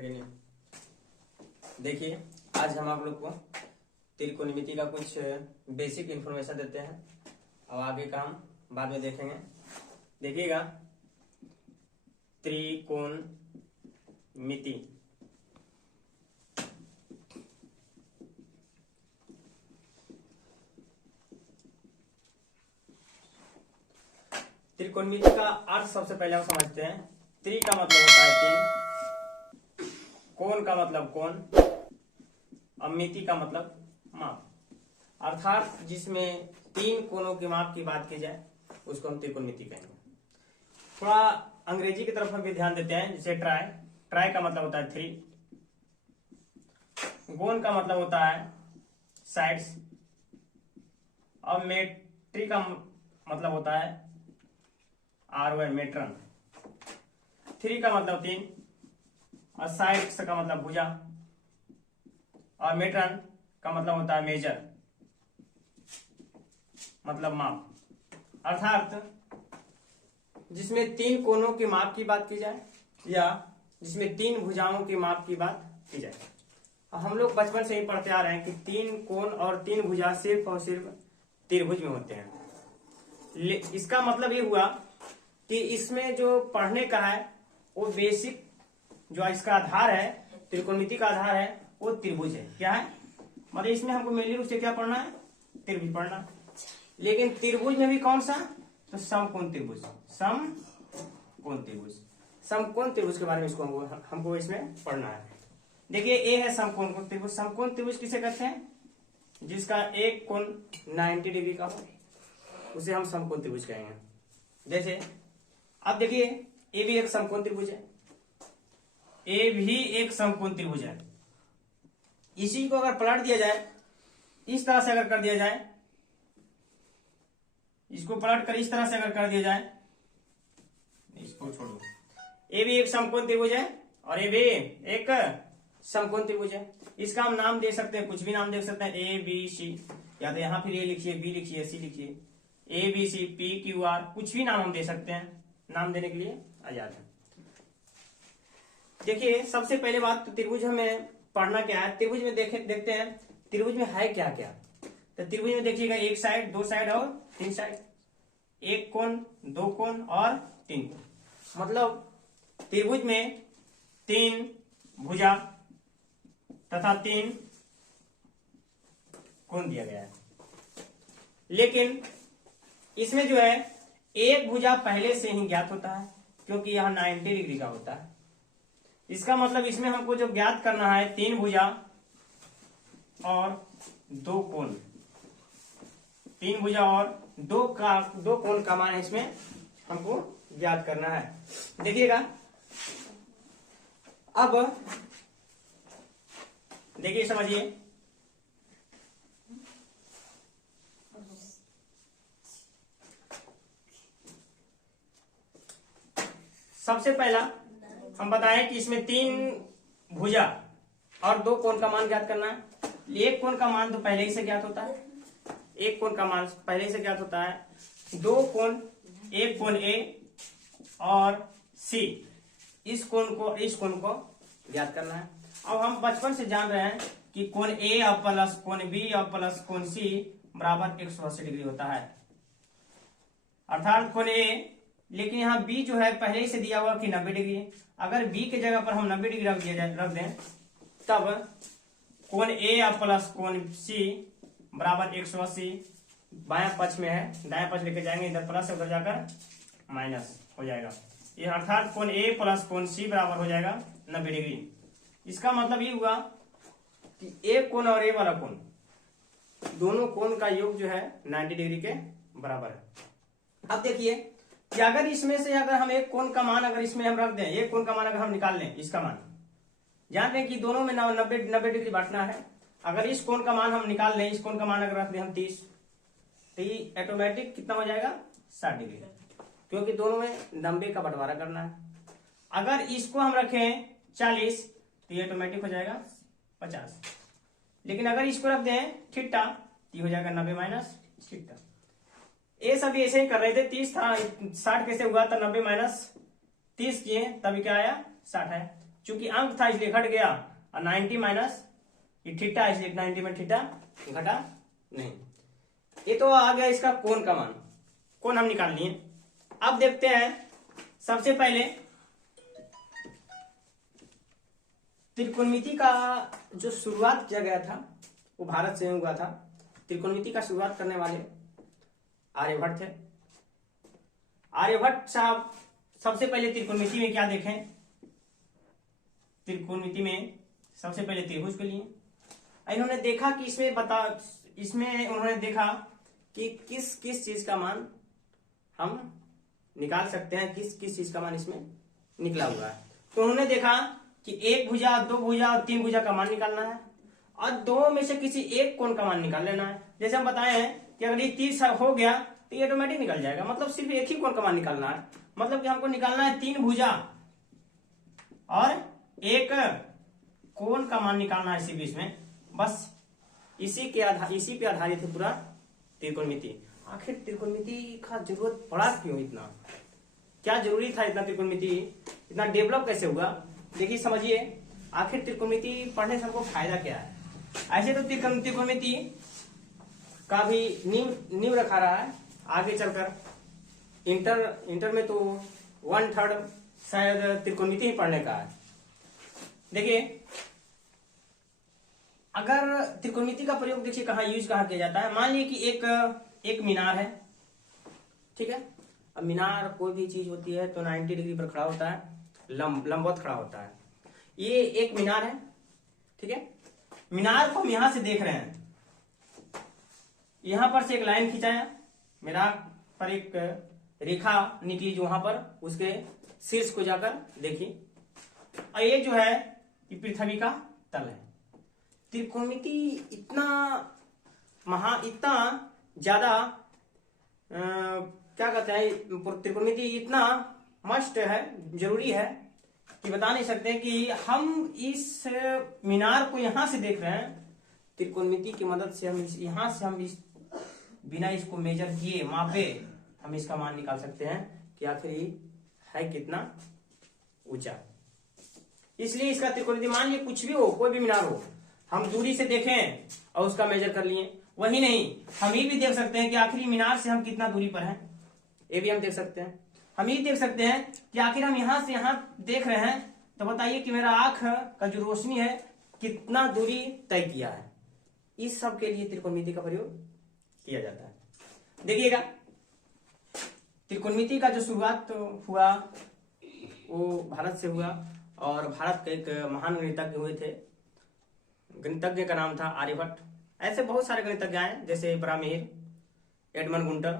करेंगे। देखिए आज हम आप लोग को त्रिकोणमिति का कुछ बेसिक इंफॉर्मेशन देते हैं और आगे का हम बाद में देखेंगे। देखिएगा त्रिकोणमिति त्रिकोणमिति का अर्थ सबसे पहले हम समझते हैं। त्रि का मतलब होता है तीन, कोण का मतलब कोण और मिति का मतलब माप, अर्थात जिसमें तीन कोणों के माप की बात की जाए उसको हम त्रिकोणमिति कहेंगे। थोड़ा अंग्रेजी की तरफ हम भी ध्यान देते हैं, जैसे ट्राई। ट्राई का मतलब होता है थ्री, गोन का मतलब होता है साइड्स और मेट्री का मतलब होता है आर मेट्रन। थ्री का मतलब तीन और साइड्स का मतलब भुजा और मेट्रन का मतलब होता है मेजर, मतलब माप। अर्थात जिसमें तीन कोणों के माप की बात की जाए या जिसमें तीन भुजाओं के माप की बात की जाए। हम लोग बचपन से ही पढ़ते आ रहे हैं कि तीन कोण और तीन भुजा सिर्फ और सिर्फ त्रिभुज में होते हैं। इसका मतलब ये हुआ कि इसमें जो पढ़ने का है वो बेसिक जो इसका आधार है, त्रिकोणमिति का आधार है वो त्रिभुज है। क्या है मतलब इसमें हमको मेनली रूप से क्या पढ़ना है, त्रिभुज पढ़ना। लेकिन त्रिभुज में भी कौन सा, तो समकोण त्रिभुज। समकोण त्रिभुज, समकोण त्रिभुज के बारे में इसको हमको इसमें पढ़ना है। देखिए ए है समकोण त्रिभुज। समकोण त्रिभुज किसे कहते हैं, जिसका एक कोण 90 डिग्री का हो उसे हम समकोण त्रिभुज कहेंगे। जैसे अब देखिए ए भी एक समकोण त्रिभुज है, ए भी एक समकोण त्रिभुज है। इसी को अगर पलट दिया जाए, इस तरह से अगर कर दिया जाए, इसको पलट कर इस तरह से अगर कर दिया जाए, इसको छोड़ो, ए भी एक समकोण त्रिभुज है और ए भी एक समकोण त्रिभुज है। इसका हम नाम दे सकते हैं, कुछ भी नाम दे सकते हैं, ए बी सी, या तो यहां फिर ए लिखिए, बी लिखिए, सी लिखिए, A B C P Q R, कुछ भी नाम हम दे सकते हैं, नाम देने के लिए आजाद है। देखिए सबसे पहले बात तो त्रिभुज हमें पढ़ना क्या है। त्रिभुज में देखते हैं त्रिभुज में है क्या क्या। तो त्रिभुज में देखिएगा एक साइड, दो साइड और तीन साइड, एक कोण, दो कोण और तीन कोण। मतलब त्रिभुज में तीन भुजा तथा तीन कोण दिया गया है। लेकिन इसमें जो है एक भुजा पहले से ही ज्ञात होता है क्योंकि यह 90 डिग्री का होता है। इसका मतलब इसमें हमको जो ज्ञात करना है तीन भुजा और दो कोण, तीन भुजा और दो कोण का मान इसमें हमको ज्ञात करना है। देखिएगा अब देखिए समझिए, सबसे पहला हम बताएं कि इसमें तीन भुजा और दो कोण का मान ज्ञात करना है। एक कोण का मान तो पहले ही से ज्ञात होता है, एक कोण का मान पहले ही से ज्ञात होता है। दो कोण, एक कोण ए और सी, इस कोण को ज्ञात करना है। अब हम बचपन से जान रहे हैं कि कोण ए और प्लस कोण बी और प्लस कोण सी बराबर 180 डिग्री होता है, अर्थात कोण ए। लेकिन यहाँ बी जो है पहले ही से दिया हुआ कि 90 डिग्री। अगर बी के जगह पर हम 90 डिग्री रख दें तब कोण ए और प्लस कोण सी बराबर 180, बायां पक्ष में है, दायां पक्ष लेके जाएंगे, इधर प्लस उधर जाकर माइनस हो जाएगा। ये अर्थात कोण ए प्लस कोण सी बराबर हो जाएगा 90 डिग्री। इसका मतलब ये हुआ कि एक कोण और ए वाला कोण, दोनों कोण का योग जो है 90 डिग्री के बराबर है। अब देखिए कि अगर इसमें से अगर हम एक कोण का मान अगर इसमें हम रख दें, एक कोण का मान अगर हम निकाल लें, इसका मान जान रहे हैं कि दोनों में 90 डिग्री बांटना है। अगर इस कोण का मान हम निकाल लें, इस कोण का मान अगर रख दें हम 30, तो ये ऑटोमेटिक कितना हो जाएगा 60 डिग्री, क्योंकि दोनों में 90 का बंटवारा करना है। अगर इसको हम रखें 40 तो ये ऑटोमेटिक हो जाएगा 50। लेकिन अगर इसको रख दें थीटा तो ये हो जाएगा 90 माइनस थीटा। ये सभी ऐसे ही कर रहे थे, 30 था 60 कैसे हुआ, तो 90 माइनस 30 किए तभी क्या आया 60 है। चूंकि अंक था इसलिए घट गया, और 90 माइनस ये थीटा इसलिए 90 में थीटा घटा नहीं। ये तो आ गया इसका कोण का मान, कोण हम निकाल लिए। अब देखते हैं सबसे पहले त्रिकोणमिति का जो शुरुआत किया गया था वो भारत से हुआ था। त्रिकोणमिति का शुरुआत करने वाले आर्यभट्ट थे। आर्यभट्ट साहब सबसे पहले त्रिकोणमिति में क्या देखें, त्रिकोणमिति में सबसे पहले त्रिभुज को लिए। इन्होंने देखा कि इसमें उन्होंने देखा कि किस किस चीज का मान हम निकाल सकते हैं, किस किस चीज का मान इसमें निकला हुआ है। तो उन्होंने देखा कि एक भुजा, दो भुजा और तीन भुजा का मान निकालना है, और दो में से किसी एक कोण का मान निकाल लेना है। जैसे हम बताए हैं कि अगर ये 30 हो गया तो ये ऑटोमेटिक निकल जाएगा, मतलब सिर्फ एक ही कोण का मान निकालना है। मतलब कि हमको निकालना है तीन भुजा और एक कोण का मान निकालना है सिर्फ इसमें, बस इसी पे आधारित है पूरा त्रिकोणमिति। आखिर त्रिकोणमिति का जरूरत पड़ा क्यों, इतना क्या जरूरी था, इतना त्रिकोणमिति इतना डेवलप कैसे हुआ? देखिए समझिए, आखिर त्रिकोणमिति पढ़ने से हमको फायदा क्या है। ऐसे तो त्रिकोणमिति का भी नींव रखा रहा है, आगे चलकर इंटर में तो 1/3 शायद त्रिकोणमिति ही पढ़ने का है। देखिए अगर त्रिकोणमिति का प्रयोग देखिए कहाँ किया जाता है। मान लीजिए कि एक मीनार है, ठीक है। अब मीनार कोई भी चीज होती है तो 90 डिग्री पर खड़ा होता है, लंबवत खड़ा होता है। ये एक मीनार है, ठीक है। मीनार को हम यहां से देख रहे हैं, यहां पर से एक लाइन खिंचाया, मीनार पर एक रेखा निकली जो वहां पर उसके शीर्ष को जाकर देखी, और ये जो है ये पृथ्वी का तल है। त्रिकोणमिति इतना ज्यादा क्या कहते हैं, त्रिकोणमिति इतना मस्ट है, जरूरी है कि बता नहीं सकते कि हम इस मीनार को यहां से देख रहे हैं, त्रिकोणमिति की मदद से हम बिना इसको मेजर किए मापे हम इसका मान निकाल सकते हैं कि आखिर है कितना ऊंचा। इसलिए इसका त्रिकोणमिति, मान लीजिए कुछ भी हो, कोई भी मीनार हो, हम दूरी से देखें और उसका मेजर कर लिए। वही नहीं, हम ये भी देख सकते हैं कि आखिर मीनार से हम कितना दूरी पर हैं, ये भी हम देख सकते हैं। हम ये देख सकते हैं कि आखिर हम यहां से यहां देख रहे हैं, तो बताइए कि मेरा आंख का जो रोशनी है कितना दूरी तय किया है। इस सब के लिए त्रिकोणमिति का प्रयोग किया जाता है। देखिएगा त्रिकोणमिति का जो शुरुआत हुआ वो भारत से हुआ, और भारत के एक महान गणितज्ञ हुए थे, गणितज्ञ का नाम था आर्यभट्ट। ऐसे बहुत सारे गणितज्ञ हैं, जैसे ब्राह्मीर, एडमंड गुंटर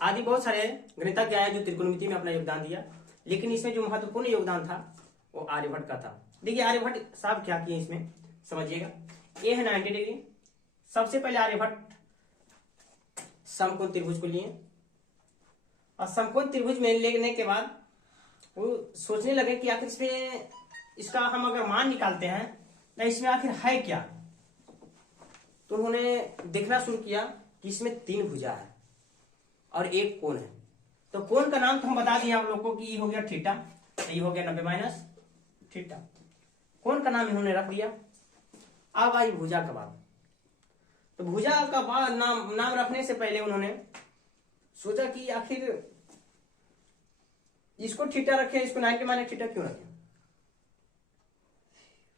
आदि बहुत सारे गणितज्ञ आए जो त्रिकोणमिति में अपना योगदान दिया, लेकिन इसमें जो महत्वपूर्ण योगदान था वो आर्यभट्ट का था। देखिए आर्यभट्ट साहब क्या किए इसमें समझिएगा। ये है 90 डिग्री। सबसे पहले आर्यभट्ट समकोण त्रिभुज को लिए, और समकोण त्रिभुज में लेने के बाद वो सोचने लगे कि आखिर इसमें इसका हम अगर मान निकालते हैं तो इसमें आखिर है क्या। तो उन्होंने देखना शुरू किया कि इसमें तीन भुजा है और एक कोण है। तो कोण का नाम तो हम बता दिए आप लोगों को कि ये हो गया थीटा, ये हो गया 90 माइनस थीटा। कोण का नाम इन्होंने रख दिया। अब आई भुजा का बात। तो भुजा का बाद नाम रखने से पहले उन्होंने सोचा कि आखिर इसको थीटा रखे, इसको 90 माइनस थीटा क्यों रखे।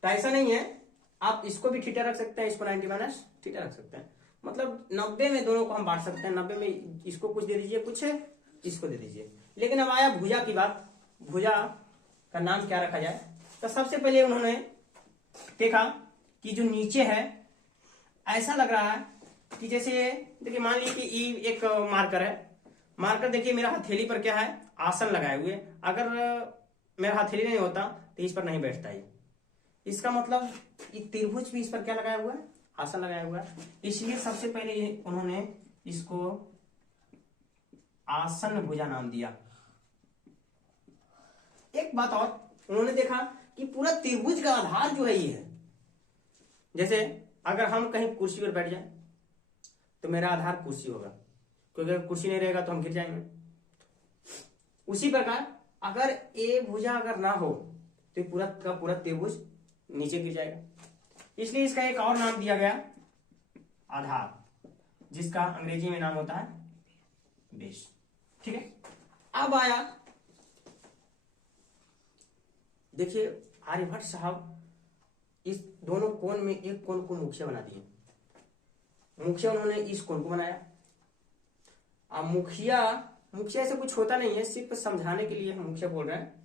तो ऐसा नहीं है, आप इसको भी थीटा रख सकते हैं, इसको 90 माइनस थीटा रख सकते हैं। मतलब 90 में दोनों को हम बांट सकते हैं, 90 में इसको कुछ दे दीजिए, कुछ इसको दे दीजिए। लेकिन अब आया भुजा की बात, भुजा का नाम क्या रखा जाए। तो सबसे पहले उन्होंने देखा कि जो नीचे है ऐसा लग रहा है कि जैसे देखिए मान लीजिए कि ई एक मार्कर है। मार्कर देखिए मेरा हथेली पर क्या है, आसन लगाए हुए। अगर मेरा हथेली नहीं होता तो इस पर नहीं बैठता है। इसका मतलब ये त्रिभुज भी इस पर क्या लगाया हुआ है, आसन लगाया हुआ है। इसलिए सबसे पहले उन्होंने इसको आसन भुजा नाम दिया। एक बात और, उन्होंने देखा कि पूरा त्रिभुज का आधार जो है ये है। जैसे अगर हम कहीं कुर्सी पर बैठ जाए तो मेरा आधार कुर्सी होगा, क्योंकि अगर कुर्सी नहीं रहेगा तो हम गिर जाएंगे। उसी प्रकार अगर ए भुजा अगर ना हो तो पूरा का पूरा त्रिभुज नीचे गिर जाएगा। इसलिए इसका एक और नाम दिया गया आधार, जिसका अंग्रेजी में नाम होता है बेस। ठीक है, अब आया देखिए आर्यभट्ट साहब इस दोनों कोण में एक कोण को मुख्य बना दिए। मुखिया उन्होंने इस कोण को बनाया। अब मुखिया से कुछ होता नहीं है, सिर्फ समझाने के लिए हम मुखिया बोल रहे हैं।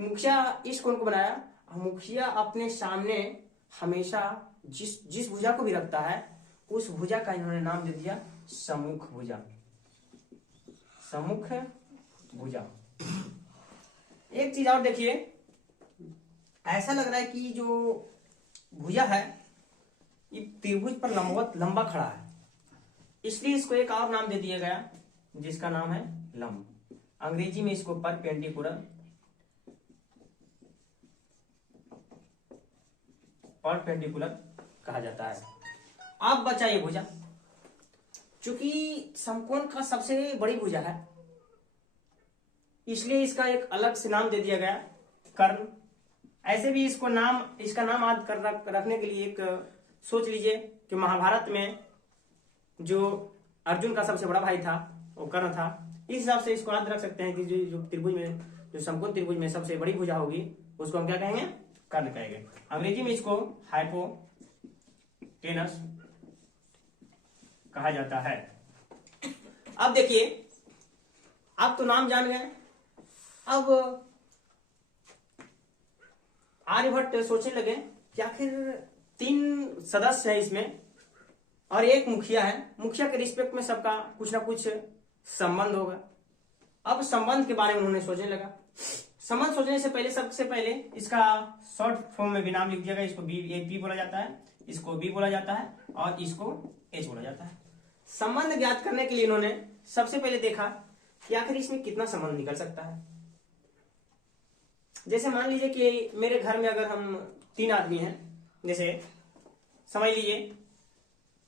मुखिया इस कोण को बनाया। मुखिया अपने सामने हमेशा जिस भुजा को भी रखता है उस भुजा का इन्होंने नाम दे दिया सम्मुख भुजा। सम्मुख भुजा। एक चीज और देखिए, ऐसा लग रहा है कि जो भुजा है ये त्रिभुज पर लंबा खड़ा है, इसलिए इसको एक और नाम दे दिया गया जिसका नाम है लंब। अंग्रेजी में इसको परपेंडिकुलर कहा जाता है। अब बचा ये भुजा, चूंकि समकोण का सबसे बड़ी भुजा है इसलिए इसका एक अलग से नाम दे दिया गया कर्ण। ऐसे भी इसका नाम याद रखने के लिए एक सोच लीजिए कि महाभारत में जो अर्जुन का सबसे बड़ा भाई था वो कर्ण था। इस हिसाब से इसको याद रख सकते हैं कि जो त्रिभुज में, जो समकोण त्रिभुज में सबसे बड़ी भुजा होगी उसको हम क्या कहेंगे? कर्ण कहेंगे। अंग्रेजी में इसको हाइपोटेनस कहा जाता है। अब देखिए, आप तो नाम जान गए। अब आर्यभट्ट सोचने लगे कि आखिर 3 सदस्य है इसमें और एक मुखिया है। मुखिया के रिस्पेक्ट में सबका कुछ ना कुछ संबंध होगा। अब संबंध के बारे में उन्होंने सोचने लगा। संबंध सोचने से पहले सबसे पहले इसका शॉर्ट फॉर्म में भी नाम लिख दिया गया। इसको पी बोला जाता है, इसको बी बोला जाता है और इसको एच बोला जाता है। संबंध ज्ञात करने के लिए इन्होंने सबसे पहले देखा कि आखिर इसमें कितना संबंध निकल सकता है। जैसे मान लीजिए कि मेरे घर में अगर हम 3 आदमी हैं, जैसे समझ लीजिए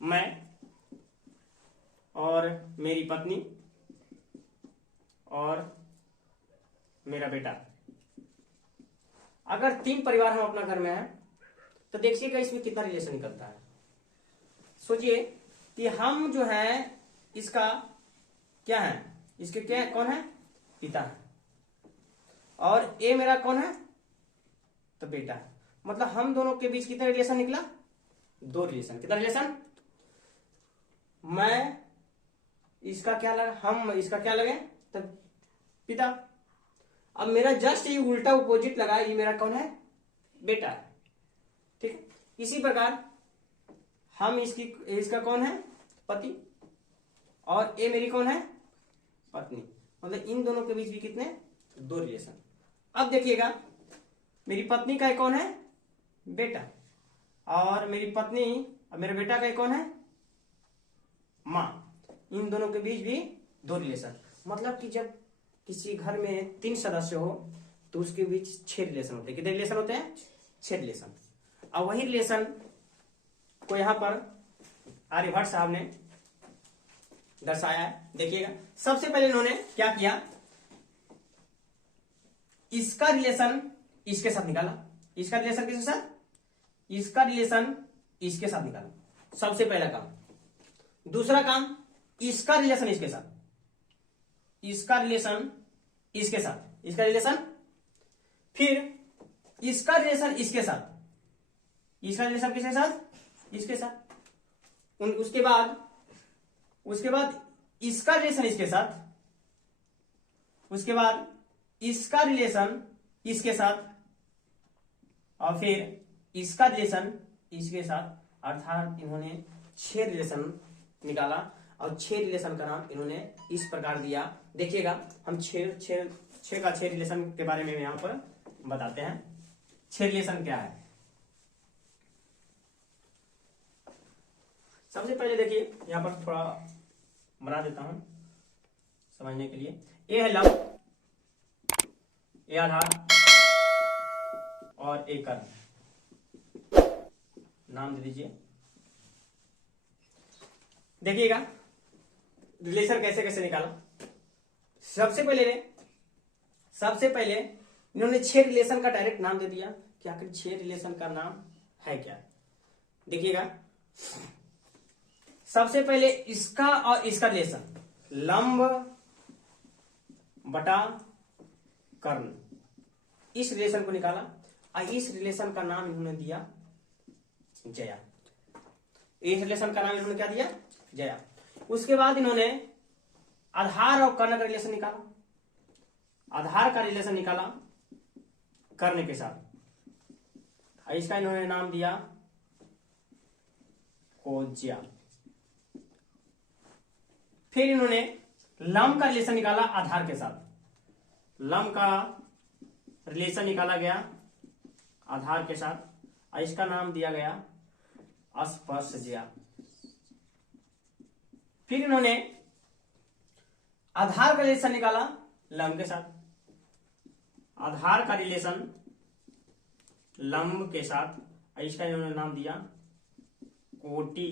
मैं और मेरी पत्नी और मेरा बेटा, अगर 3 परिवार हम अपना घर में हैं तो देखिएगा इसमें कितना रिलेशन निकलता है। सोचिए कि हम जो है इसका क्या है, इसके क्या कौन है? पिता है। और ये मेरा कौन है? तो बेटा है। मतलब हम दोनों के बीच कितना रिलेशन निकला? 2 रिलेशन। कितना रिलेशन? मैं इसका क्या लगा, हम इसका क्या लगे? तो पिता। अब मेरा जस्ट ये उल्टा अपोजिट लगा, ये मेरा कौन है? बेटा है। ठीक है, इसी प्रकार हम इसका कौन है? पति। और ये मेरी कौन है? पत्नी। मतलब इन दोनों के बीच भी कितने? 2 रिलेशन। अब देखिएगा मेरी पत्नी का कौन है? बेटा। और मेरी पत्नी और मेरे बेटा का कौन है? मां। इन दोनों के बीच भी 2 रिलेशन। मतलब कि जब किसी घर में 3 सदस्य हो तो उसके बीच 6 रिलेशन होते हैं। कितने रिलेशन होते हैं? 6 रिलेशन। अब वही रिलेशन को यहां पर आर्यभट्ट साहब ने दर्शाया है। देखिएगा, सबसे पहले इन्होंने क्या किया, इसका रिलेशन इसके साथ निकाला। इसका रिलेशन किसके साथ? इसका रिलेशन इसके साथ निकाला। सबसे पहला काम। दूसरा काम, इसका रिलेशन इसके साथ, इसका रिलेशन इसके साथ, इसका रिलेशन, फिर इसका रिलेशन इसके साथ, इसका रिलेशन किसके साथ? इसके साथ। उसके बाद इसका रिलेशन इसके साथ, उसके बाद इसका रिलेशन इसके साथ और फिर इसका रिलेशन इसके साथ। अर्थात इन्होंने 6 रिलेशन निकाला और 6 रिलेशन का नाम इन्होंने इस प्रकार दिया। देखिएगा, हम 6 का 6 रिलेशन के बारे में यहां पर बताते हैं। 6 रिलेशन क्या है? सबसे पहले देखिए, यहां पर थोड़ा बना देता हूं समझने के लिए। ए है लंब, ए आधार और ए कर्ण। नाम दे दीजिए। देखिएगा रिलेशन कैसे कैसे निकाला। सबसे पहले इन्होंने 6 रिलेशन का डायरेक्ट नाम दे दिया कि आखिर 6 रिलेशन का नाम है क्या। देखिएगा, सबसे पहले इसका और इसका रिलेशन, लंब बटा कर्ण, इस रिलेशन को निकाला और इस रिलेशन का नाम इन्होंने दिया जया। इस रिलेशन का नाम इन्होंने क्या दिया, जया। उसके बाद इन्होंने आधार और कर्ण का रिलेशन निकाला, आधार का रिलेशन निकाला कर्ण के साथ, इसका इन्होंने नाम दिया कोज्या। फिर इन्होंने लंब का रिलेशन निकाला आधार के साथ, लंब का रिलेशन निकाला गया आधार के साथ, और इसका नाम दिया गया स्पर्शज्या। फिर इन्होंने आधार का रिलेशन निकाला लंब के साथ, आधार का रिलेशन लंब के साथ, इसका इन्होंने नाम दिया कोटि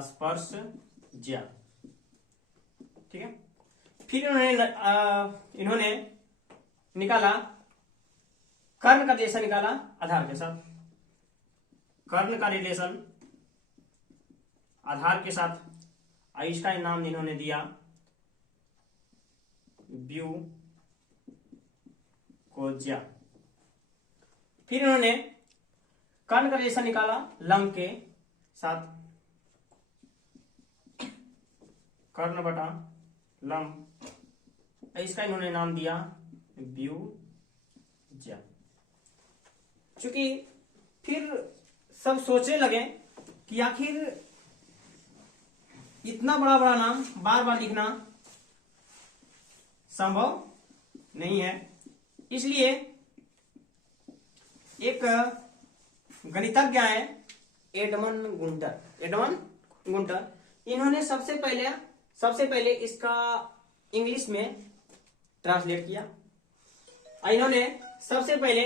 स्पर्शज्या। ठीक है। फिर इन्होंने निकाला कर्ण का रिलेशन निकाला आधार के साथ, कर्ण का रिलेशन आधार के साथ, इसका नाम इन्होंने दिया व्यूकोज्या। फिर इन्होंने कर्ण का रिलेशन निकाला लंब के साथ, कर्ण बटा लंब, इसका इन्होंने नाम दिया व्यूज्या। चूंकि फिर सब सोचने लगे कि आखिर इतना बड़ा बड़ा नाम बार बार लिखना संभव नहीं है, इसलिए एक गणितज्ञ है एडमंड गुंटर, इन्होंने सबसे पहले इसका इंग्लिश में ट्रांसलेट किया। इन्होंने सबसे पहले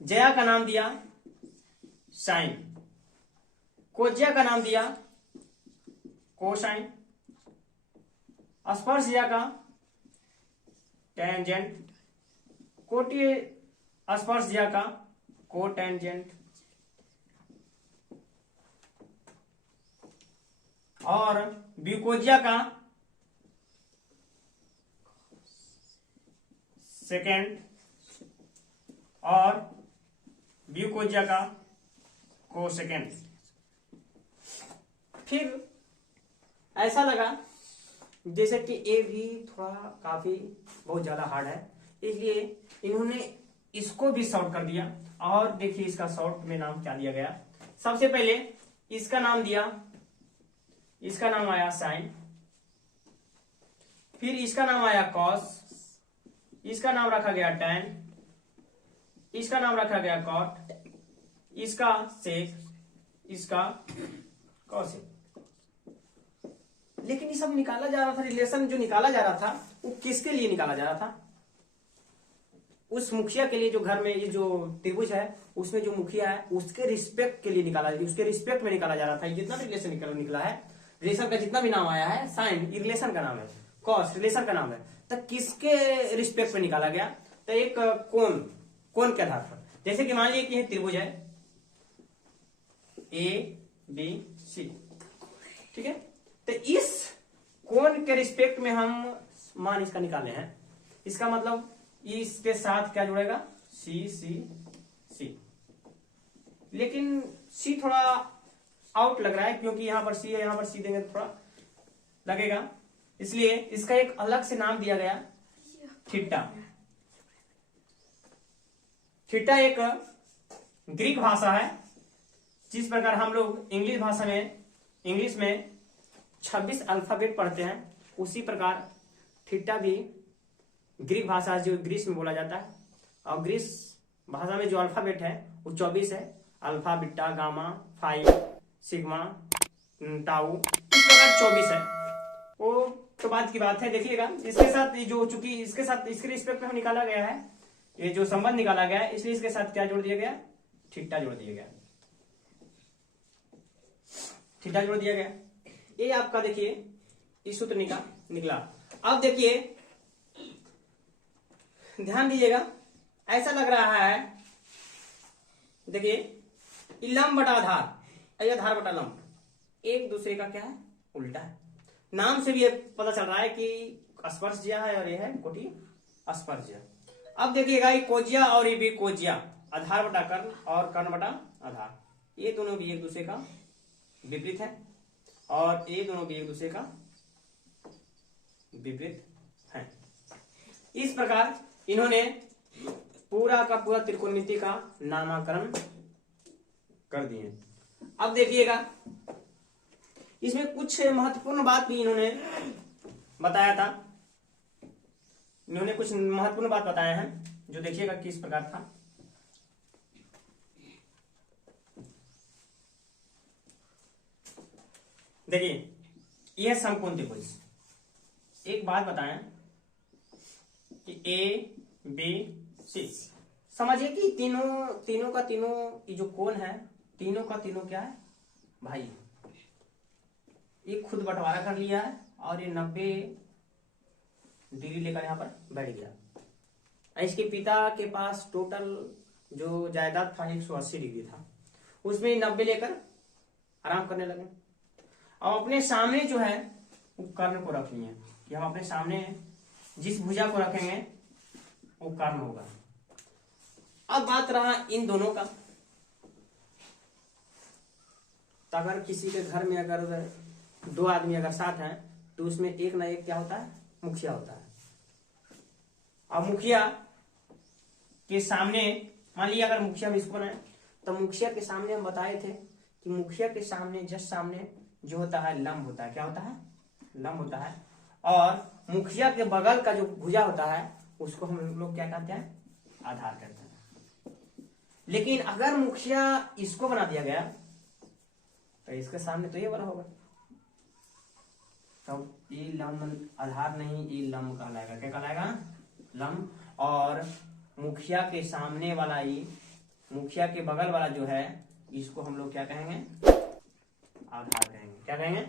जया का नाम दिया साइन, कोज्या का नाम दिया कोसाइन, स्पर्शज्या का टेंजेंट, कोटि स्पर्शज्या का कोटेंजेंट, और व्यूकोज्या का सेकेंड, और व्यूकोज्या का कोसेकेंड। फिर ऐसा लगा जैसे कि ए भी थोड़ा काफी बहुत ज्यादा हार्ड है, इसलिए इन्होंने इसको भी शॉर्ट कर दिया। और देखिए इसका शॉर्ट में नाम क्या दिया गया। सबसे पहले इसका नाम दिया, इसका नाम आया साइन, फिर इसका नाम आया कॉस, इसका नाम रखा गया टैन, इसका नाम रखा गया कॉट, इसका सेक, इसका कॉसेक। लेकिन ये सब निकाला जा रहा था, रिलेशन जो निकाला जा रहा था वो किसके लिए निकाला जा रहा था? उस मुखिया के लिए जो घर में ये जो त्रिभुज है उसमें जो मुखिया है उसके रिस्पेक्ट के लिए निकाला, उसके रिस्पेक्ट में निकाला जा रहा था। जितना भी रिलेशन निकला है, रिलेशन का जितना भी नाम आया है, साइन ये रिलेशन का नाम है, कॉस रिलेशन का नाम है, तो किसके रिस्पेक्ट में निकाला गया? तो एक कोण के आधार पर। जैसे कि मान लीजिए कि त्रिभुज है ABC, ठीक है, तो इस कोण के रिस्पेक्ट में हम मान इसका निकाले हैं, इसका मतलब इसके साथ क्या जुड़ेगा? C। लेकिन C थोड़ा आउट लग रहा है क्योंकि यहां पर C है, यहां पर C देंगे तो थोड़ा लगेगा, इसलिए इसका एक अलग से नाम दिया गया थीटा। थीटा एक ग्रीक भाषा है। जिस प्रकार हम लोग इंग्लिश में 26 अल्फाबेट पढ़ते हैं, उसी प्रकार थीटा भी ग्रीक भाषा जो ग्रीस में बोला जाता है, और ग्रीस भाषा में जो अल्फाबेट है वो 24 है। Alpha, beta, gamma, phi, sigma, tau, इस प्रकार 24 है। वो तो बात की बात है। देखिएगा इसके साथ जो, चूंकि इसके साथ इसके रिस्पेक्ट में निकाला गया है, ये जो संबंध निकाला गया है, इसलिए इसके साथ क्या जोड़ दिया गया? थीटा जोड़ दिया गया, थीटा जोड़ दिया गया। ये आपका देखिए इस सूत्र निकला। अब देखिए ध्यान दीजिएगा, ऐसा लग रहा है, देखिए लंब बटा आधार, या आधार बटा लंब एक दूसरे का क्या है, उल्टा है। नाम से भी ये पता चल रहा है कि स्पर्शज्या है और ये है कोटि स्पर्शज्या। अब देखिएगा ये कोज्या और ये भी कोज्या, आधार बटा कर्ण और कर्ण बटा आधार, ये दोनों भी एक दूसरे का विपरीत है और ये दोनों भी एक दूसरे का विपरीत है। इस प्रकार इन्होंने पूरा का पूरा त्रिकोणमिति का नामकरण कर दिए। अब देखिएगा इसमें कुछ महत्वपूर्ण बात भी इन्होंने बताया था, इन्होंने कुछ महत्वपूर्ण बात बताया है जो देखिएगा किस प्रकार था। देखिए यह समकोण त्रिभुज, एक बात बताएं कि ए बी सी, समझिए कि तीनों का ये जो कोण है, तीनों का तीनों क्या है भाई, ये खुद बंटवारा कर लिया है और ये 90 डिग्री लेकर यहाँ पर बैठ गया। इसके पिता के पास टोटल जो जायदाद था 180 डिग्री था, उसमें 90 लेकर आराम करने लगे। और अपने सामने जो है वो कर्ण को रख लिए कि हम अपने सामने जिस भुजा को रखेंगे वो कर्ण होगा। अब बात रहा इन दोनों का, तो अगर किसी के घर में अगर 2 आदमी अगर साथ हैं तो उसमें एक ना एक क्या होता है, मुखिया होता है। अब मुखिया के सामने मान लिया अगर मुखिया हम इसको बनाए तो मुखिया के सामने हम बताए थे कि मुखिया के सामने जस्ट सामने जो होता है लंब होता है, क्या होता है, लंब होता है। और मुखिया के बगल का जो भुजा होता है उसको हम लोग क्या कहते हैं, आधार कहते हैं। लेकिन अगर मुखिया इसको बना दिया गया तो इसके सामने तो ये बना होगा, तो ये लंब आधार नहीं, ये लंब कहलाएगा, क्या कहलाएगा, लंब। और मुखिया के सामने वाला ये, मुखिया के बगल वाला जो है इसको हम लोग क्या कहेंगे, आधार कहेंगे। क्या कहेंगे,